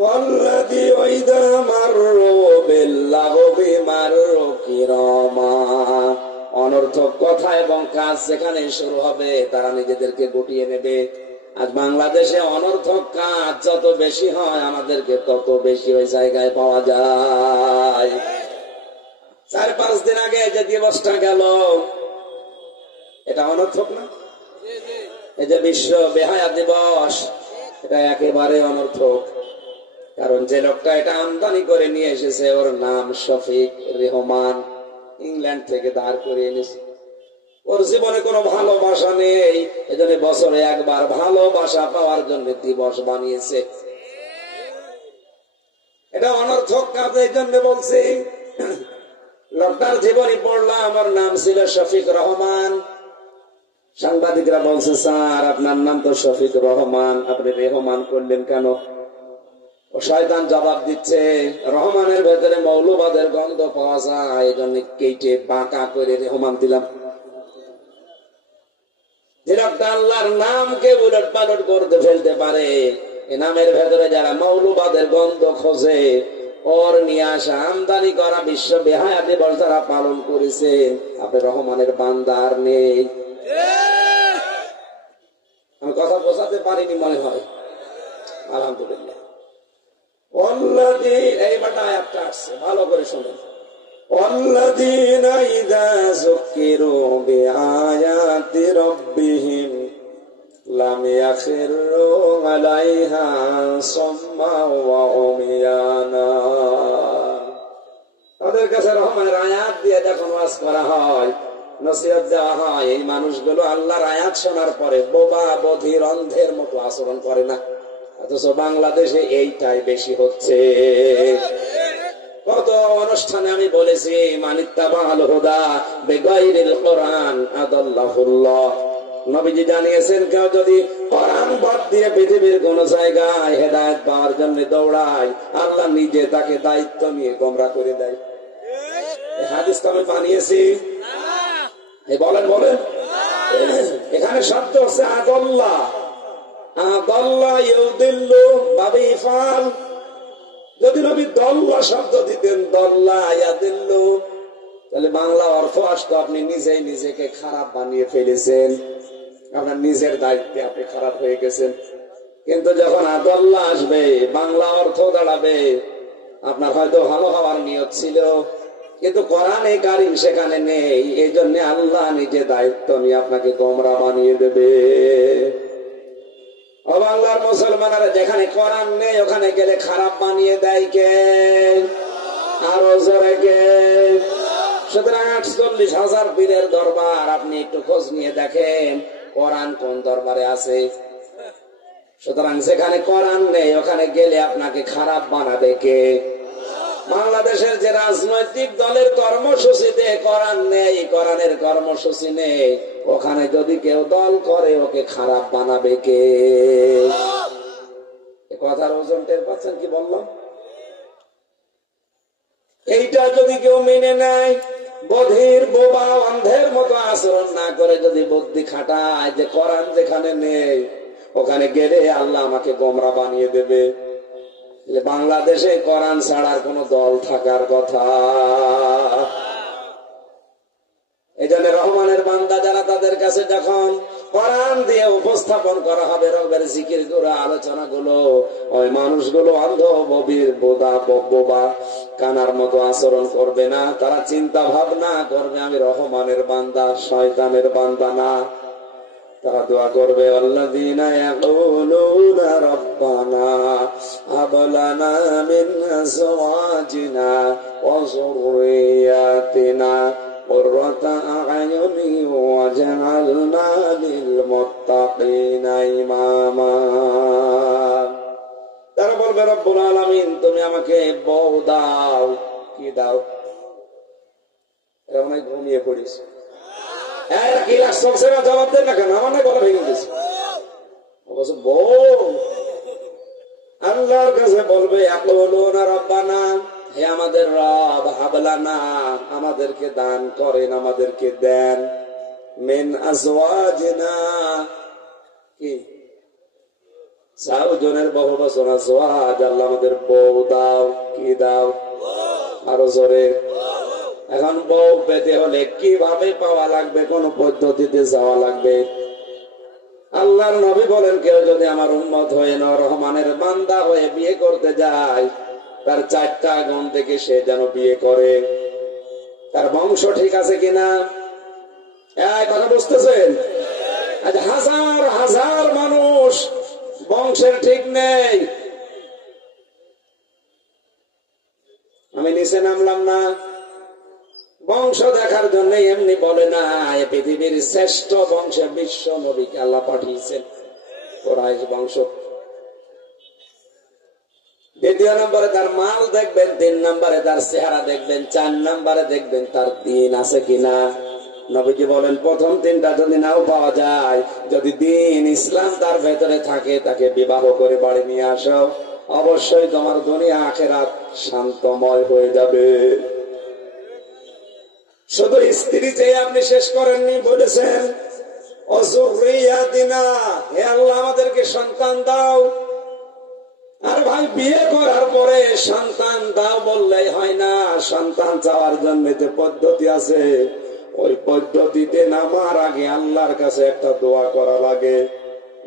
ওয়াল্লাযী ইযা মাররু বিল্লাগবি মাররু কিরামা। অনর্থক কথা এবং কাজ যেখানে শুরু হবে তারা নিজেদেরকে গুটিয়ে নেবে। আজ বাংলাদেশে অনর্থক কাজ যত বেশি হয় আমাদেরকে তত বেশি ওই জায়গায় পাওয়া যায়। 4-5 দিন আগে যে দিবসটা গেল এটা অনর্থক না? এই যে বিশ্ব বেহায়া দিবস, এটা একেবারে অনর্থক। কারণ যে লোকটা এটা আমদানি করে নিয়ে এসেছে ওর নাম শফিক রেহমান, ইংল্যান্ড থেকে ধার করে এনেছে। ওর জীবনে কোনো ভালোবাসা নেই, এজন্য বছরে একবার ভালোবাসা পাওয়ার জন্য দিবস বানিয়েছে। এটা অনর্থক কাজ, এই জন্য বলছি। লোকটার জীবনী পড়লাম, আমার নাম ছিল শফিক রহমান। সাংবাদিকরা বলছে, স্যার আপনার নাম তো শফিক রহমান, আপনি রেহমান করলেন কেন? ও শয়তান জবাব দিচ্ছে, রহমানের ভেতরে মৌলবাদের গন্ধ পাওয়া যায়, এই জন্য কেটে বাঁকা করে রেহমান দিলাম। যে লোকটা আল্লাহর নামকে উলট পালট করতে ফেলতে পারে, এ নামের ভেতরে যারা মৌলবাদের গন্ধ খোঁজে, ওর নিয়ে আসা আমদানি করা বিশ্ব বেহায়া দিবস যারা পালন করেছে, আপনি রহমানের বান্দার নেই। আমি কথা বোঝাতে পারিনি মনে হয়, আলহামদুলিল্লাহ। এইবারটা আয়াতটা আসছে, ভালো করে শুনুন। ওয়াল্লাযীনা ইযা যুকিরু বিআয়াতি রাব্বিহিম লাম ইয়াখিরু আলাইহা সাম্মা ওয়া উমিয়ানা। তাদের কাছে রহমানের আয়াত দিয়ে যখন ওয়াজ করা হয়, নসিহত দেওয়া হয়, এই মানুষগুলো আল্লাহর আয়াত শোনার পরে বোবা বধির অন্ধের মতো আচরণ করে না। অথচ বাংলাদেশে এইটাই বেশি হচ্ছে। কত অনুষ্ঠানে আমি বলেছি, মানিত্তাবাল হুদা বিগাইরিল কোরআন আদাল্লাহুল্লাহ। নবীজি জানিয়েছেন, কেউ যদি কোরআন বাদ দিয়ে পৃথিবীর কোন জায়গায় হেদায়েত পাওয়ার জন্য দৌড়ায়, আল্লাহ নিজে তাকে দায়িত্ব নিয়ে গোমরাহ করে দেয়। এই হাদিস তো আমি বানিয়েছি। এই বলেন বলেন, এখানে শব্দ হচ্ছে আদাল্লাহ। আদাল্লাহ ইউদিল্লু বাবে ইফাল। যদি নবী দল্লা শব্দ দিতেন, দল্লা ইয়াদিল্লু, তাহলে বাংলা অর্থ আসতো আপনি নিজেই নিজেকে খারাপ বানিয়ে ফেলেছেন, আপনার নিজের দায়িত্বে আপনি খারাপ হয়ে গেছেন। কিন্তু যখন আদাল্লাহ আসবে, বাংলা অর্থ দাঁড়াবে আপনার হয়তো ভালো হওয়ার নিয়ত ছিল, কিন্তু কোরআনে কারীম সেখানে নেই, এই জন্য আল্লাহ নিজে দায়িত্ব নিয়ে আপনাকে গোমরাহ বানিয়ে দেবে। ও বাংলার মুসলমানেরা, যেখানে কোরআন নেই ওখানে গেলে খারাপ বানিয়ে দেয় কে? আরো জোরে কে? সুতরাং 48,000 পীরের দরবার, আপনি একটু খোঁজ নিয়ে দেখেন কোরআন কোন দরবারে আছে। সুতরাং যেখানে কোরআন নেই ওখানে গেলে আপনাকে খারাপ বানাবে কে? বাংলাদেশের যে রাজনৈতিক দলের কর্মসূচিতে কোরআন নেই, কোরআনের কর্মসূচি নেই, ওখানে যদি কেউ দল করে ওকে খারাপ বানাবে কে? কথার ওজন টের পাচ্ছেন কি বললাম? এইটা যদি কেউ মেনে নেয়, বধির বোবা অন্ধের মতো আচরণ না করে যদি বুদ্ধি খাটায় যে কোরআন যেখানে নেই ওখানে গেলে আল্লাহ আমাকে গোমরাহ বানিয়ে দেবে, বাংলাদেশে কোরআন ছাড়ার কোন দল থাকার কথা। এই জন্য রহমানের বান্দা যারা, তাদের কাছে যখন কোরআন দিয়ে উপস্থাপন করা হবে রবের জিকির গুলো, আলোচনা গুলো, ওই মানুষগুলো অন্ধ বধির বোবা কানার মতো আচরণ করবে না। তারা চিন্তা ভাবনা করবে আমি রহমানের বান্দা, শয়তানের বান্দা না। তারা দোয়া করবে, আল্লাযীনা ইয়াকুলুনা রাব্বানা হাব লানা মিন আজওয়াজিনা ওয়া যুররিয়াতিনা কুররাতা আ'য়ুনি ওয়াজআলনা লিল মুত্তাকিনা ইমামা। তারা বলবে, রব্বুল আলামিন তুমি আমাকে বউ দাও। কি দাও? এরা মনে হয় ঘুমিয়ে পড়িস। জবাব দেন না কেন? আমার না গলা ভেঙে গেছে। আল্লাহর কাছে বলবে, ইয়াকুলুনা রাব্বানা, হে আমাদের রব, হাবলানা, আমাদেরকে দান করেন, আমাদেরকে দেন, মিন আজওয়াজিনা, কি জনের বহু বছর আছে, আজ আল্লাহ আমাদের বউ দাও। কি দাও? আরো জোরে। এখন বউ পেতে হলে কিভাবে পাওয়া লাগবে? কোন পদ্ধতিতে যাওয়া লাগবে? আল্লাহর নবী বলেন, কেউ যদি আমার উম্মত হয়ে রহমানের বান্দা হয়ে বিয়ে করতে যায়, তার 4টা গুণ থেকে সে যেন বিয়ে করে। তার বংশ ঠিক আছে কিনা? কথা বুঝতেছেন? আজ হাজার হাজার মানুষ বংশের ঠিক নেই। আমি নিচে নামলাম না বংশ দেখার জন্য, এমনি বলে না। পৃথিবীর শ্রেষ্ঠ বংশে বিশ্ব নবীকে আল্লাহ পাঠিয়েছেন, কুরাইশ বংশ। 2 নম্বরে তার মাল দেখবেন, 3 নম্বরে তার চেহারা দেখবেন, 4 নম্বরে দেখবেন তার দিন আছে কিনা। নবীজি বলেন, প্রথম 3টা যদি নাও পাওয়া যায়, যদি দিন ইসলাম তার ভেতরে থাকে, তাকে বিবাহ করে বাড়ি নিয়ে আসো, অবশ্যই তোমার দুনিয়া আখিরাত শান্তময় হয়ে যাবে। শুধু স্ত্রী চেয়ে আপনি শেষ করেননি, বলেছেন অযুররিয়াতিনা, হে আল্লাহ আমাদেরকে সন্তান দাও। আর ভাই, বিয়ে করার পরে সন্তান দাও বললেই হয় না। সন্তান চাওয়ার জন্য যে পদ্ধতি আছে, ওই পদ্ধতিতে নামার আগে আল্লাহর কাছে একটা দোয়া করা লাগে।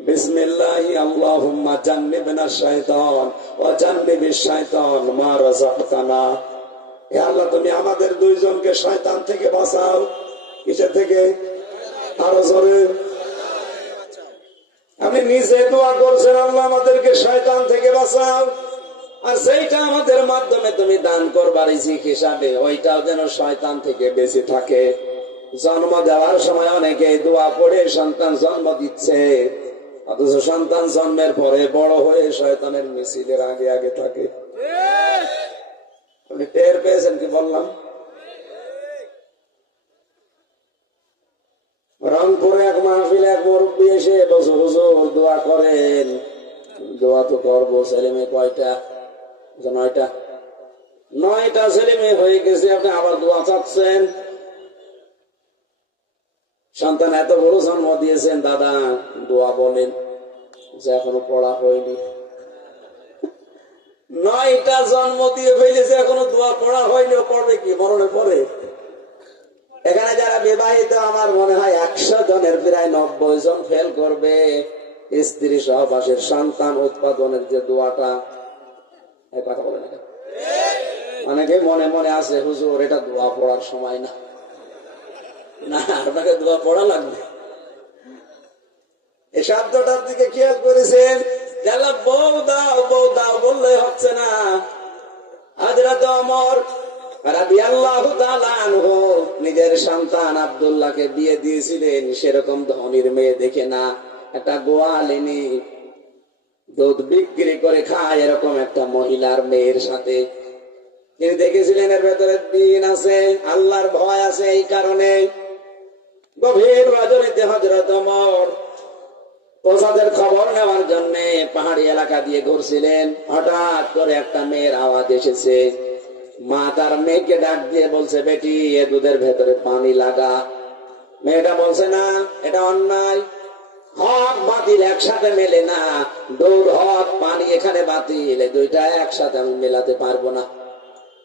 বিসমিল্লাহি আল্লাহুম্মা জান্নিবনা শাইতান ওয়া জান্নিবিশ শাইতান মা রাযাকতানা। হে আল্লাহ, তুমি আমাদের 2 জনকে শয়তান থেকে বাঁচাও। কিসের থেকে? আরো জোরে। আপনি নিজে দোয়া করছেন, আল্লাহ আমাদেরকে শয়তান থেকে বাঁচাও, আর সেইটা আমাদের মাধ্যমে তুমি দান করবার রিজিক হিসাবে, ওইটাও যেন শয়তান থেকে বেঁচে থাকে। জন্ম দেওয়ার সময় অনেকে দোয়া পড়ে সন্তান জন্ম দিচ্ছে, অথচ সন্তান জন্মের পরে বড় হয়ে শয়তানের মিছিলের আগে আগে থাকে। আপনি টের পেয়েছেন কি বললাম? রংপুরে এক মাহফিলে এক মুরব্বী এসে বসে হুজুর দোয়া করেন। দোয়া তো করবো, ছেলে মেয়ে কয়টা? 9টা। 9টা ছেলে মেয়ে হয়ে গেছে, আপনি আবার দোয়া চাচ্ছেন? সন্তান এত বড় জন্ম দিয়েছেন, দাদা দোয়া বলেন। যে এখনো পড়া হয়নি। 9টা জন্ম দিয়ে ফেলেছে, এখনো দোয়া পড়া হয়নি। পড়বে কি মরণে পড়ে? এখানে যারা বিবাহিত, আমার মনে হয় 100 জনের প্রায় 90 জন ফেল করবে স্ত্রী সহবাসের সন্তান উৎপাদনের যে দোয়াটা। কথা বলে না, অনেকে মনে মনে আছে হুজুর এটা দোয়া পড়ার সময় না। না, আপনাকে দোয়া পড়া লাগবে। এই শব্দটার দিকে খেয়াল করেছেন? বউ দাও বউ দাও বললে হচ্ছে না। হযরত ওমর রাদিয়াল্লাহু তাআলা আনহু নিজের সন্তান আব্দুল্লাহকে বিয়ে দিয়েছিলেন সেরকম ধনীর মেয়ে দেখে না, একটা গোয়ালিনী দুধ বিক্রি করে খায় এরকম একটা মহিলার মেয়ের সাথে তিনি দেখেছিলেন। এর ভেতরে দিন আছে, আল্লাহর ভয় আছে। এই কারণে গভীর রজনীতে হযরত ওমর প্রসাদের খবর নেওয়ার জন্য পাহাড়ি এলাকা দিয়ে ঘুরছিলেন। হঠাৎ করে একটা মেয়ের আওয়াজ এসেছে। মা তার মেয়েকে ডাক দিয়ে বলছে, বেটি এ দুধের ভেতরে পানি লাগা। মেয়েটা বলছে, না, এটা অন্যায়। হক বাতিল একসাথে মেলে না। দুধ হক, পানি এখানে বাতিল, এই দুইটা একসাথে আমি মেলাতে পারবো না।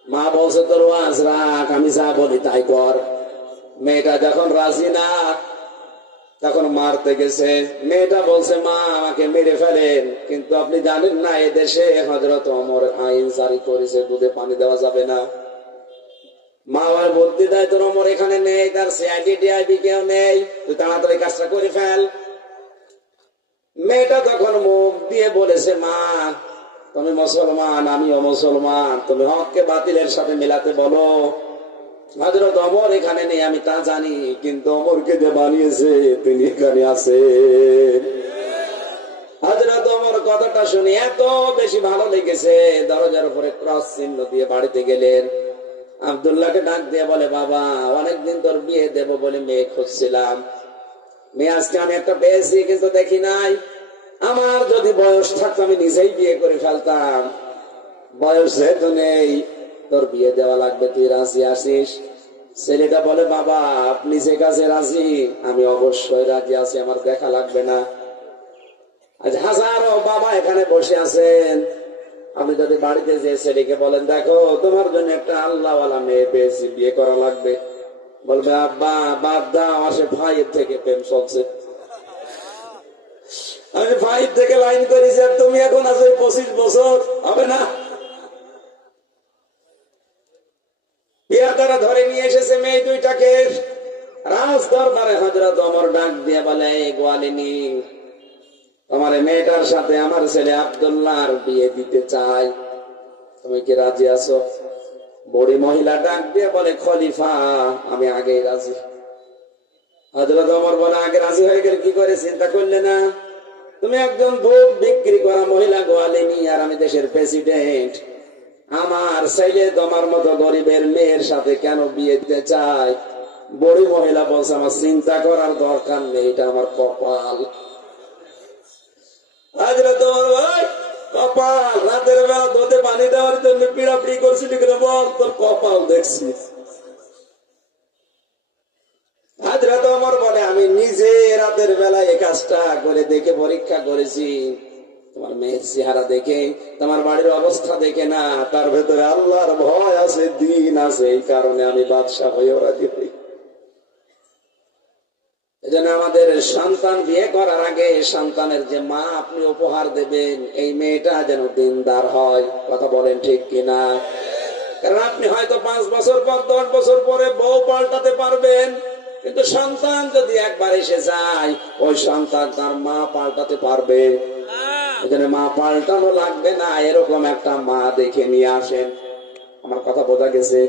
মা বলছে, তোর ওয়াজ রাখ, আমি যা বলি তাই কর। মেয়েটা যখন রাজি না, তখন মারতে গেছে। মেয়েটা বলছে, মা আমাকে মেরে ফেলেন, কিন্তু আপনি জানেন না এদেশে হযরত ওমর আইন জারি করেছে দুধে পানি দেওয়া যাবে না। মা আবার বুদ্ধি দেয়, তোর ওমর এখানে নেই, তার সিআইডি ডিআইবি কেউ নেই, তুই তাড়াতাড়ি কাজটা করে ফেল। মেয়েটা তখন মুখ দিয়ে বলেছে, মা তুমি মুসলমান, আমিও মুসলমান, তুমি হককে বাতিলের সাথে মেলাতে বলো। হযরত ওমর এখানে নেই আমি তা জানি, কিন্তু ওমরকে যে বানিয়েছে তিনি এখানে আছেন। হযরত ওমর কথাটা শুনে এত বেশি ভালো লেগেছে, দরজার উপরে ক্রস চিহ্ন দিয়ে বাড়িতে গেলেন। আব্দুল্লাহকে ডাক দিয়ে বলে, বাবা অনেকদিন তোর বিয়ে দেব বলে মেয়ে খুঁজছিলাম, মেয়ে আজকে আমি একটা পেয়েছি, কিন্তু দেখি নাই। আমার যদি বয়স থাকতো আমি নিজেই বিয়ে করে ফেলতাম, বয়স যেহেতু নেই, তোর বিয়ে দেওয়া লাগবে, তুই রাজি আসিস? ছেলেটা বলে, বাবা আপনি যে কাজে রাজি আমি অবশ্যই রাজি আছি, আমার দেখা লাগবে না। আজ হাজারো বাবা এখানে বসে আছেন, আপনি যদি বাড়িতে যে ছেলেকে বলেন দেখো তোমার জন্য একটা আল্লাহওয়ালা মেয়ে পেয়েছি, বিয়ে করা লাগবে, বলবে আব্বা বাদ দাও, আসে 5 থেকে প্রেম চলছে, আমি 5 থেকে লাইন করেছি আর তুমি এখন আছো 25 বছর, হবে না? বিয়ার দ্বারা ধরে নিয়ে এসেছে মেয়ে দুইটাকে, রাজ দরবারে হযরত ওমর ডাক দিয়ে বলে গোয়ালিনী, তোমার মেয়েটার সাথে আমার ছেলে আব্দুল্লাহর বিয়ে দিতে চাই, তুমি কি রাজি আছো? বড়ি মহিলা ডাক দিয়ে বলে খলিফা আমি আগেই রাজি। হযরত ওমর বলে আগে রাজি হয়ে গেলে কি করে, চিন্তা করলে না? তুমি একজন দুধ বিক্রি করা মহিলা গোয়ালিনী, আর আমি দেশের প্রেসিডেন্ট, আমার ছেলে তোমার মতো গরিবের মেয়ের সাথে কেন বিয়ে দিতে চাই? বড়ি মহিলা বলছে আমার চিন্তা করার দরকার নেই, এটা আমার কপাল। হযরত ওমর ভাই কপাল, রাতের বেলা দুধে পানি দেওয়ার জন্য পিড়াপিড়ি করছিলি কেন বল, তোর কপাল দেখছি। হযরত ওমর বলে আমি নিজে রাতের বেলা এই কাজটা করে দেখে পরীক্ষা করেছি, তোমার মেয়ের চেহারা দেখে, তোমার বাড়ির অবস্থা দেখে না, তার ভেতরে আল্লাহর ভয় আছে, দিন আছে, এই কারণে আমি বাদশা হয়েও রাজি হই। এজন্য আমাদের সন্তান বিয়ে করার আগে সন্তানের যে মা আপনি উপহার দেবেন, এই মেয়েটা যেন দিনদার হয়, কথা বলেন ঠিক কিনা? কারণ আপনি হয়তো 5 বছর পর 10 বছর পরে বউ পাল্টাতে পারবেন, কিন্তু সন্তান যদি একবার এসে যায়, ওই সন্তান তার মা পাল্টাতে পারবে। এজন্য মা পাল্টানো লাগবে না, এরকম একটা মা দেখে নিয়ে আসেন। আমার কথা বোঝা গেছে?